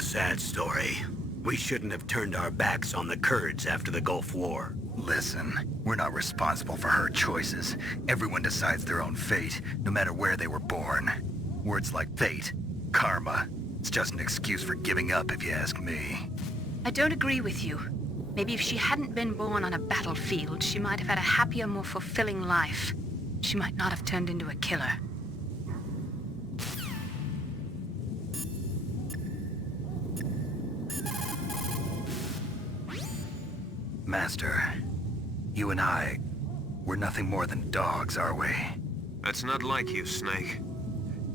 a sad story. We shouldn't have turned our backs on the Kurds after the Gulf War. Listen, we're not responsible for her choices. Everyone decides their own fate, no matter where they were born. Words like fate, karma, it's just an excuse for giving up if you ask me. I don't agree with you. Maybe if she hadn't been born on a battlefield, she might have had a happier, more fulfilling life. She might not have turned into a killer. Master, you and I, we're nothing more than dogs, are we? That's not like you, Snake.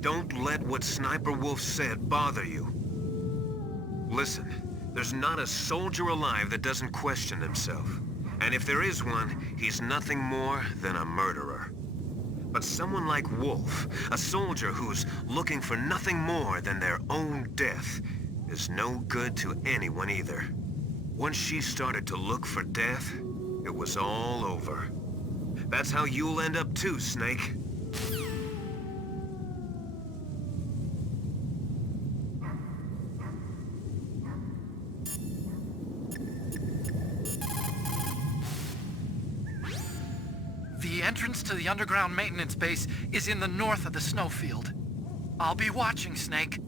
Don't let what Sniper Wolf said bother you. Listen, there's not a soldier alive that doesn't question himself. And if there is one, he's nothing more than a murderer. But someone like Wolf, a soldier who's looking for nothing more than their own death, is no good to anyone either. Once she started to look for death, it was all over. That's how you'll end up too, Snake. The entrance to the underground maintenance base is in the north of the snowfield. I'll be watching, Snake.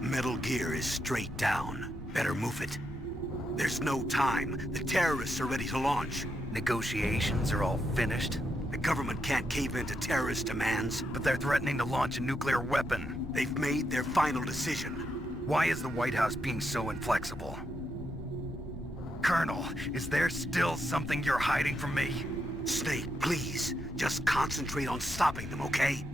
Metal gear is straight down. Better move it. There's no time. The terrorists are ready to launch. Negotiations are all finished, The government can't cave into terrorist demands. but they're threatening to launch a nuclear weapon. They've made their final decision. Why is the White House being so inflexible? Colonel, is there still something you're hiding from me? Snake, please. Just concentrate on stopping them, okay?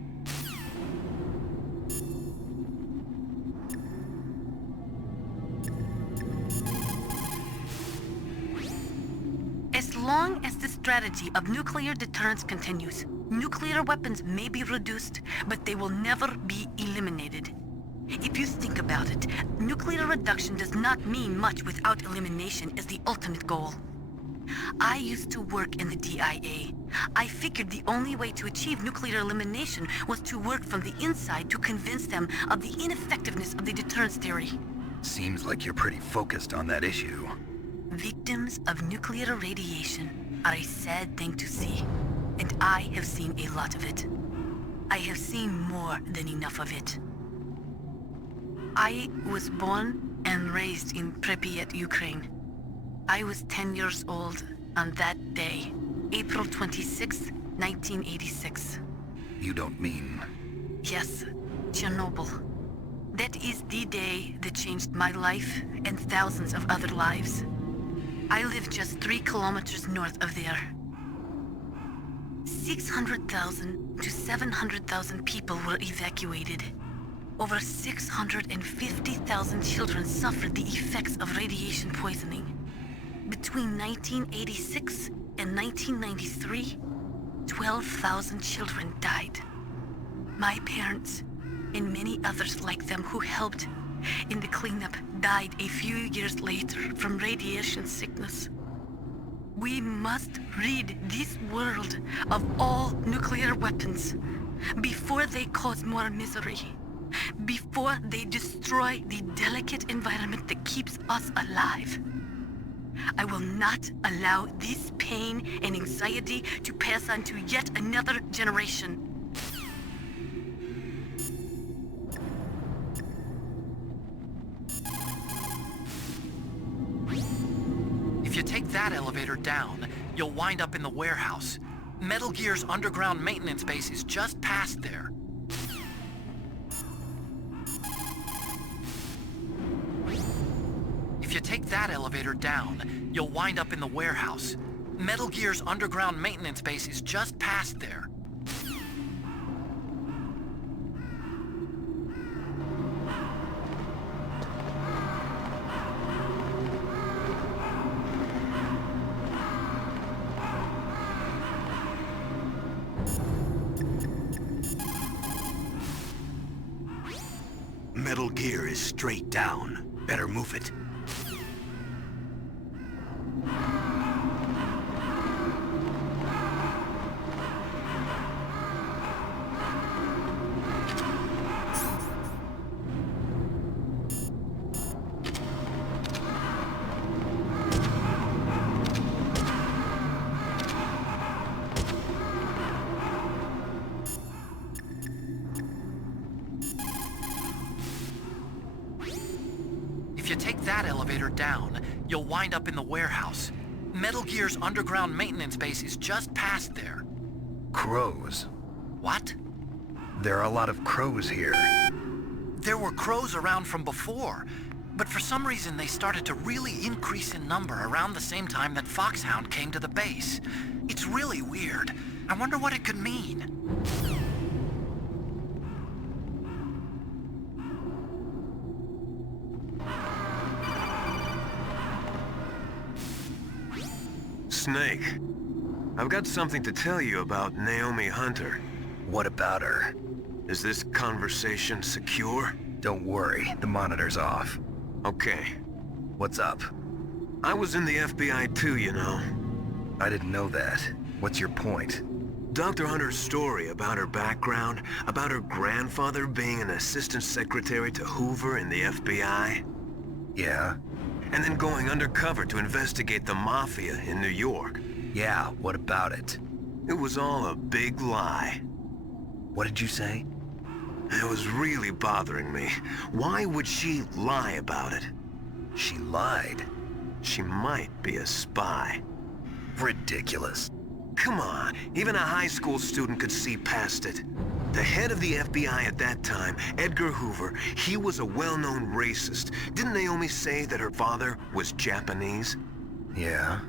As long as the strategy of nuclear deterrence continues, nuclear weapons may be reduced, but they will never be eliminated. If you think about it, nuclear reduction does not mean much without elimination as the ultimate goal. I used to work in the DIA. I figured the only way to achieve nuclear elimination was to work from the inside to convince them of the ineffectiveness of the deterrence theory. Seems like you're pretty focused on that issue. Victims of nuclear radiation are a sad thing to see, and I have seen a lot of it. I have seen more than enough of it. I was born and raised in Pripyat, Ukraine. I was 10 years old on that day, April 26, 1986. You don't mean... Yes, Chernobyl. That is the day that changed my life and thousands of other lives. I live just 3 kilometers north of there. 600,000 to 700,000 people were evacuated. Over 650,000 children suffered the effects of radiation poisoning. Between 1986 and 1993, 12,000 children died. My parents, and many others like them who helped in the cleanup, died a few years later from radiation sickness. We must rid this world of all nuclear weapons before they cause more misery, before they destroy the delicate environment that keeps us alive. I will not allow this pain and anxiety to pass on to yet another generation. If you take that elevator down, you'll wind up in the warehouse. Metal Gear's underground maintenance base is just past there. If you take that elevator down, you'll wind up in the warehouse. Metal Gear's underground maintenance base is just past there. Metal gear is straight down. Better move it. If you take that elevator down, you'll wind up in the warehouse. Metal Gear's underground maintenance base is just past there. Crows. What? There are a lot of crows here. There were crows around from before, but for some reason they started to really increase in number around the same time that Foxhound came to the base. It's really weird. I wonder what it could mean. Snake, I've got something to tell you about Naomi Hunter. What about her? Is this conversation secure? Don't worry, the monitor's off. Okay. What's up? I was in the FBI too, you know. I didn't know that. What's your point? Dr. Hunter's story about her background, about her grandfather being an assistant secretary to Hoover in the FBI. Yeah? And then going undercover to investigate the Mafia in New York. Yeah, what about it? It was all a big lie. What did you say? It was really bothering me. Why would she lie about it? She lied. She might be a spy. Ridiculous. Come on, even a high school student could see past it. The head of the FBI at that time, Edgar Hoover, he was a well-known racist. Didn't Naomi say that her father was Japanese? Yeah?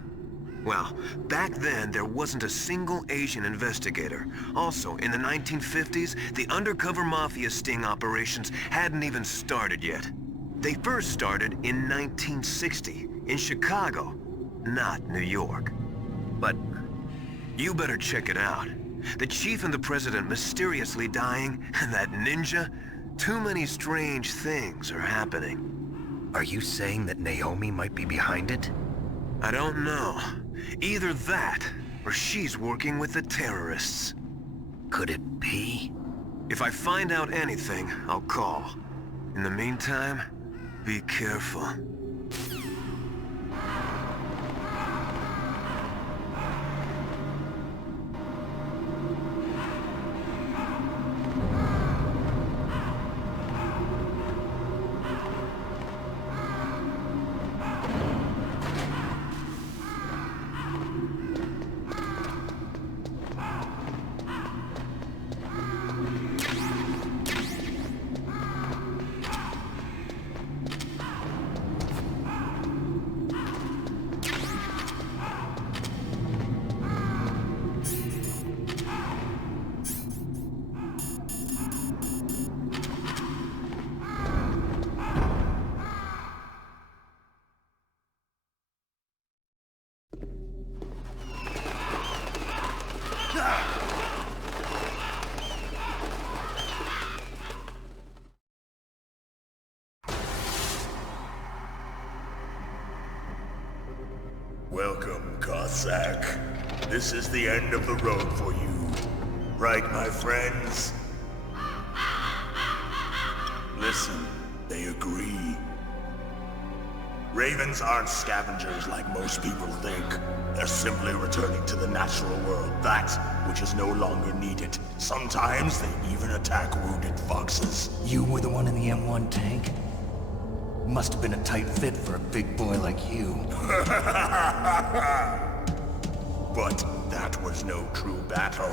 Well, back then there wasn't a single Asian investigator. Also, in the 1950s, the undercover mafia sting operations hadn't even started yet. They first started in 1960, in Chicago, not New York. But you better check it out. The chief and the president mysteriously dying, and that ninja? Too many strange things are happening. are you saying that Naomi might be behind it? I don't know. Either that, or she's working with the terrorists. Could it be? If I find out anything, I'll call. In the meantime, be careful. Welcome, Cossack. This is the end of the road for you. Right, my friends? Listen, they agree. Ravens aren't scavengers like most people think. They're simply returning to the natural world, that which is no longer needed. Sometimes they even attack wounded foxes. You were the one in the M1 tank? Must have been a tight fit for a big boy like you. But that was no true battle.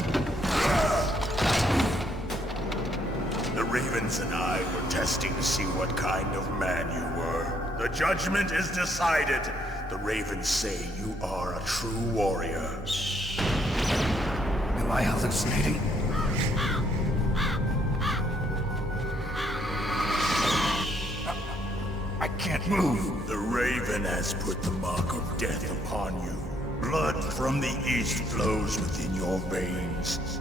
The Ravens and I were testing to see what kind of man you were. The judgment is decided. The Ravens say you are a true warrior. Am I hallucinating? I can't move. The Raven has put the mark of death upon you. Blood from the east flows within your veins.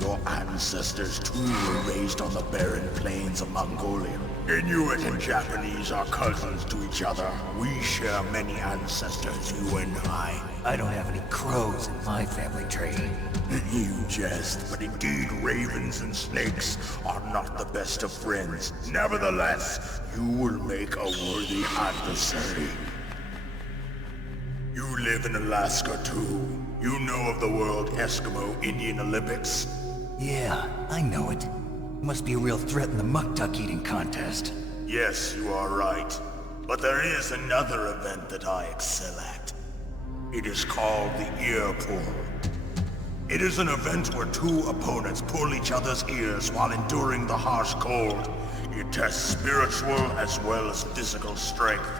Your ancestors too were raised on the barren plains of Mongolia. Inuit and Japanese are cousins to each other. We share many ancestors, you and I. I don't have any crows in my family tree. You jest, but indeed ravens and snakes are not the best of friends. Nevertheless, you will make a worthy adversary. You live in Alaska too. You know of the World Eskimo Indian Olympics? Yeah, I know it. Must be a real threat in the muck duck eating contest. Yes, you are right. But there is another event that I excel at. It is called the ear pull. It is an event where two opponents pull each other's ears while enduring the harsh cold. It tests spiritual as well as physical strength.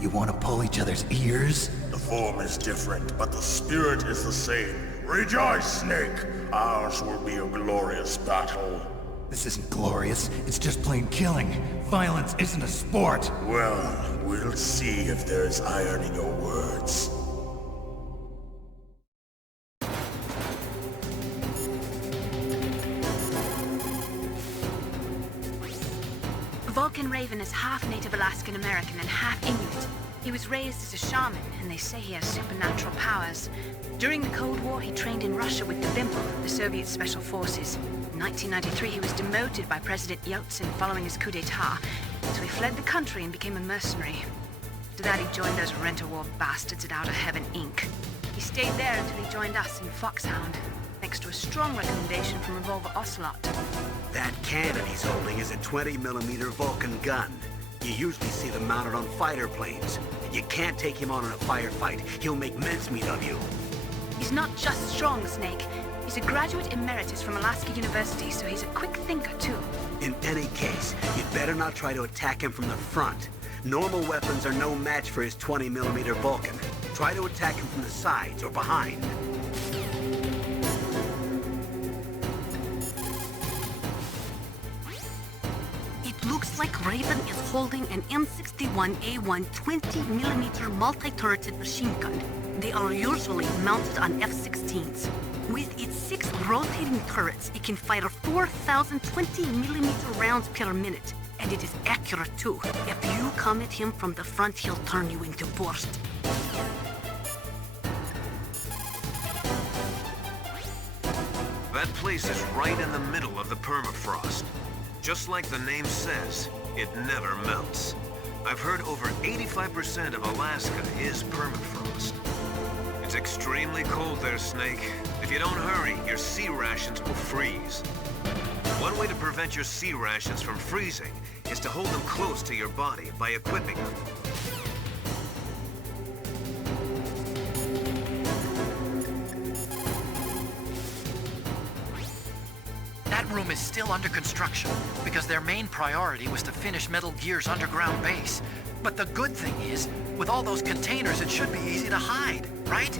You want to pull each other's ears? The form is different, but the spirit is the same. Rejoice, Snake! Ours will be a glorious battle. This isn't glorious. It's just plain killing. Violence isn't a sport. Well, we'll see if there's iron in your words. Vulcan Raven is half Native Alaskan American and half Inuit. He was raised as a shaman, and they say he has supernatural powers. During the Cold War, he trained in Russia with the Vimple, the Soviet Special Forces. In 1993, he was demoted by President Yeltsin following his coup d'etat, so he fled the country and became a mercenary. After that, he joined those rent-a-war bastards at Outer Heaven, Inc. He stayed there until he joined us in Foxhound, thanks to a strong recommendation from Revolver Ocelot. That cannon he's holding is a 20mm Vulcan gun. You usually see them mounted on fighter planes. You can't take him on in a firefight. He'll make mincemeat of you. He's not just strong, Snake. He's a graduate emeritus from Alaska University, so he's a quick thinker, too. In any case, you'd better not try to attack him from the front. Normal weapons are no match for his 20mm Vulcan. Try to attack him from the sides or behind. It looks like Raven is holding an M61A1 20mm multi-turreted machine gun. They are usually mounted on F-16s. With its 6 rotating turrets, it can fire 4,000 20mm rounds per minute. And it is accurate too. If you come at him from the front, he'll turn you into burst. That place is right in the middle of the permafrost. Just like the name says, it never melts. I've heard over 85% of Alaska is permafrost. It's extremely cold there, Snake. If you don't hurry, your sea rations will freeze. One way to prevent your sea rations from freezing is to hold them close to your body by equipping them. That room is still under construction, because their main priority was to finish Metal Gear's underground base. But the good thing is, with all those containers, it should be easy to hide, right?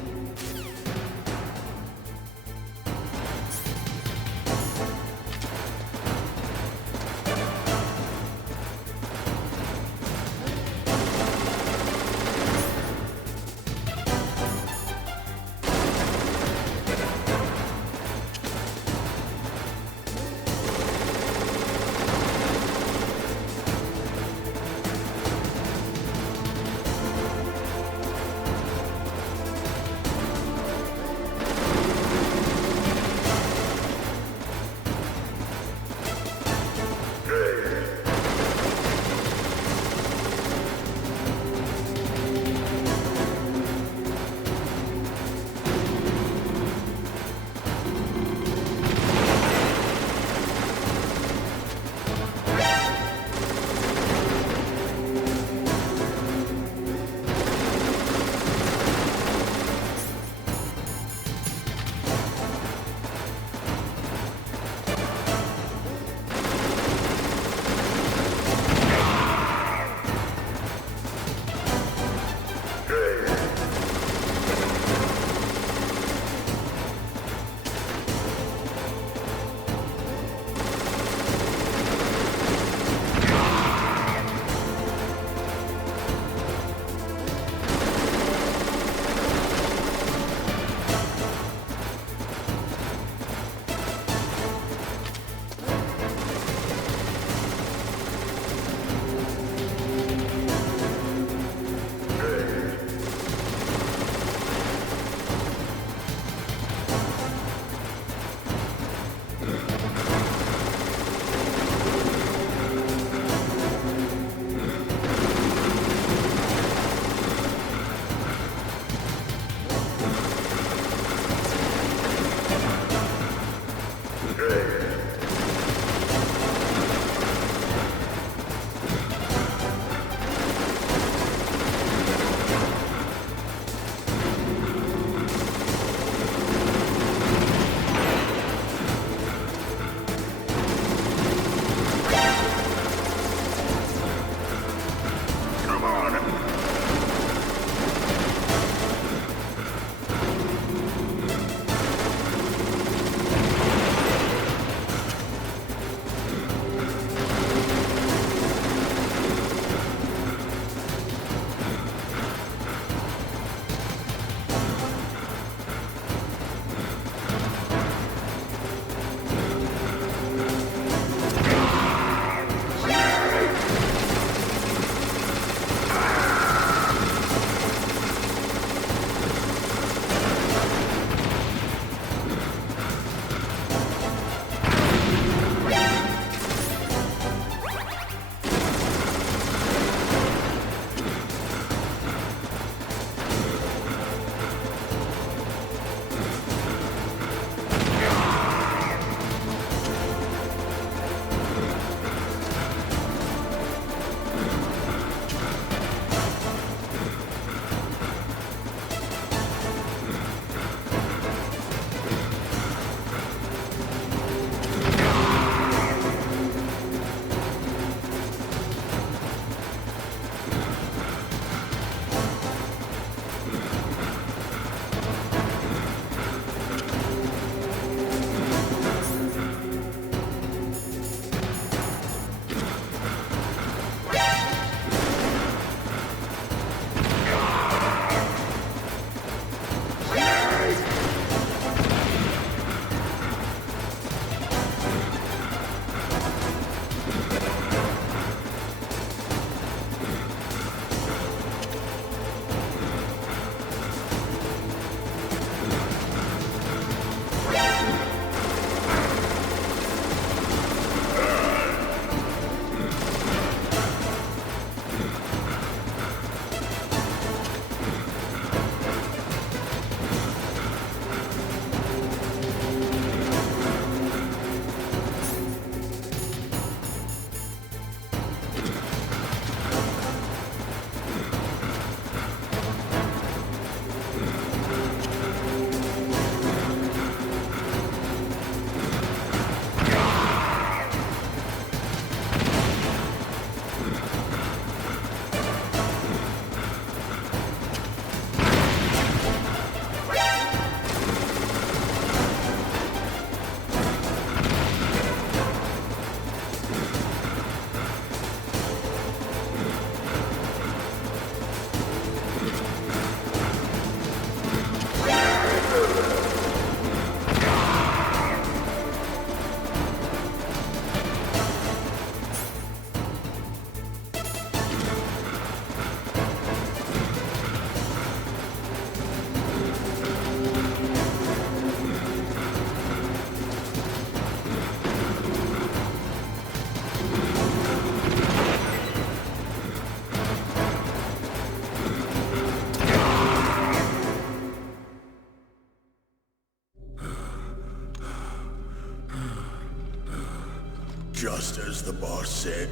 Just as the boss said,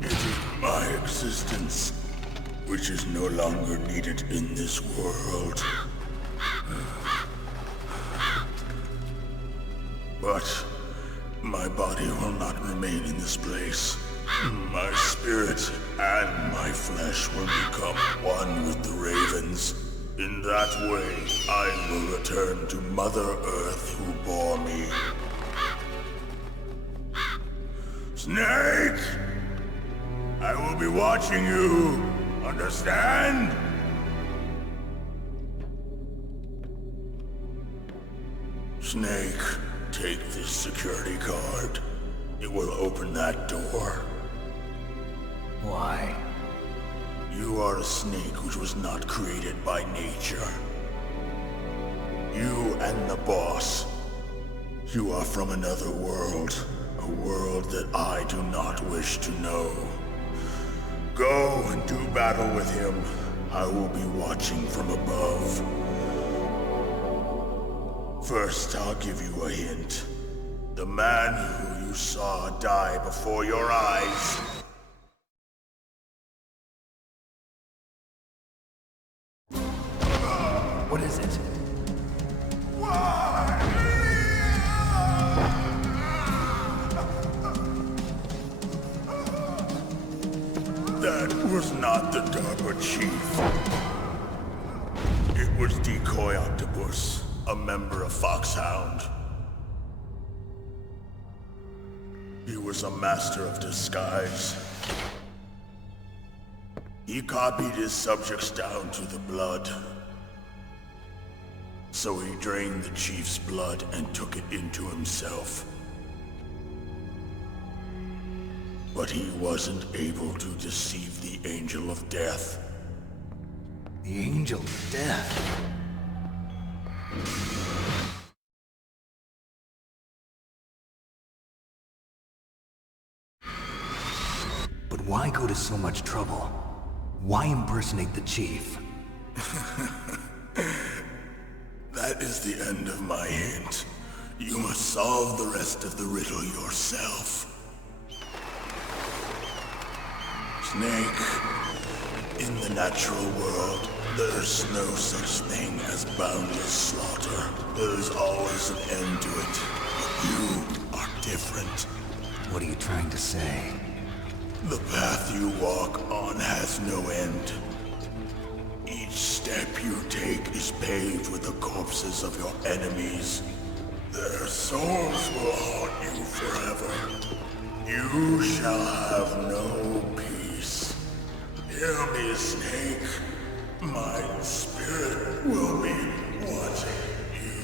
it is my existence which is no longer needed in this world. But my body will not remain in this place. My spirit and my flesh will become one with the ravens. In that way, I will return to Mother Earth who bore me. Snake! I will be watching you. Understand? Snake, take this security card. It will open that door. Why? You are a snake which was not created by nature. You and the boss. You are from another world. A world that I do not wish to know. Go and do battle with him. I will be watching from above. First, I'll give you a hint. The man who you saw die before your eyes. What is it? That was not the DARPA chief. It was Decoy Octopus, a member of Foxhound. He was a master of disguise. He copied his subjects down to the blood. So he drained the chief's blood and took it into himself. But he wasn't able to deceive the Angel of Death. The Angel of Death. But why go to so much trouble? Why impersonate the chief? That is the end of my hint. You must solve the rest of the riddle yourself. Snake, in the natural world, there's no such thing as boundless slaughter. There's always an end to it. But you are different. What are you trying to say? The path you walk on has no end. Each step you take is paved with the corpses of your enemies. Their souls will haunt you forever. You shall have no peace. Hear me, Snake. My spirit will be watching you.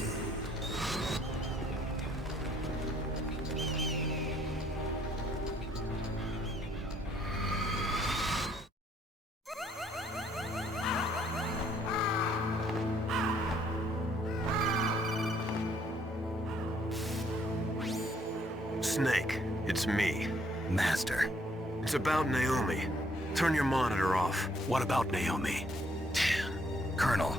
Snake, it's me. Master. It's about Naomi. Turn your monitor off. What about Naomi? Colonel,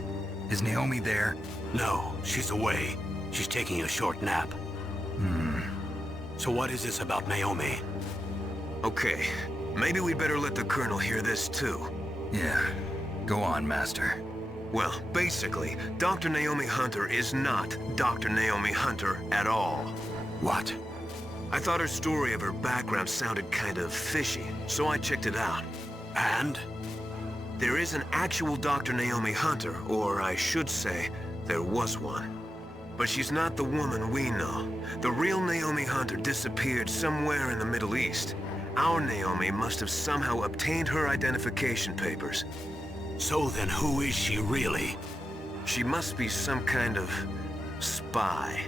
is Naomi there? No, she's away. She's taking a short nap. So what is this about Naomi? Okay, maybe we'd better let the Colonel hear this too. Yeah. Go on, Master. Well, basically, Dr. Naomi Hunter is not Dr. Naomi Hunter at all. What? I thought her story of her background sounded kind of fishy, so I checked it out. And? There is an actual Dr. Naomi Hunter, or I should say, there was one. But she's not the woman we know. The real Naomi Hunter disappeared somewhere in the Middle East. Our Naomi must have somehow obtained her identification papers. So then who is she really? She must be some kind of spy.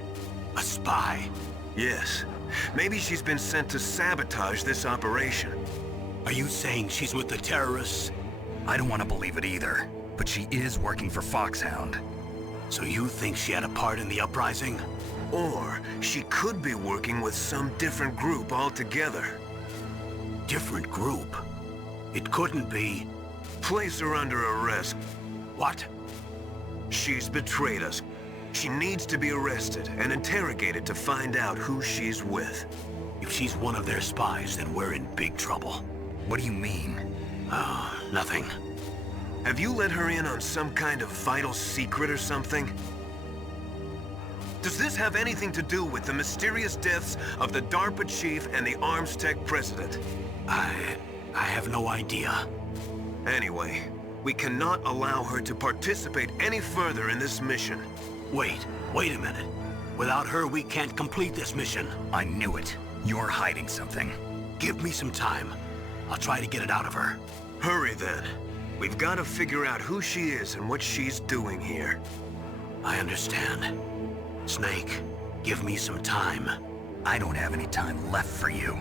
A spy? Yes. Maybe she's been sent to sabotage this operation. Are you saying she's with the terrorists? I don't want to believe it either, but she is working for Foxhound. So you think she had a part in the uprising? Or she could be working with some different group altogether. Different group? It couldn't be. Place her under arrest. What? She's betrayed us. She needs to be arrested and interrogated to find out who she's with. If she's one of their spies, then we're in big trouble. What do you mean? Nothing. Have you let her in on some kind of vital secret or something? Does this have anything to do with the mysterious deaths of the DARPA chief and the Arms Tech president? I have no idea. Anyway, we cannot allow her to participate any further in this mission. Wait a minute. Without her, we can't complete this mission. I knew it. You're hiding something. Give me some time. I'll try to get it out of her. Hurry then. We've got to figure out who she is and what she's doing here. I understand. Snake, give me some time. I don't have any time left for you.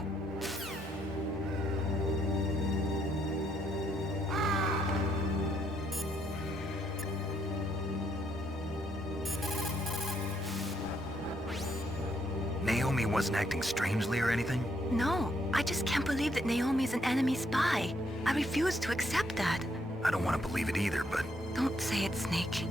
Naomi wasn't acting strangely or anything? No, I just can't believe that Naomi's an enemy spy. I refuse to accept that. I don't want to believe it either, but Don't say it, Snake.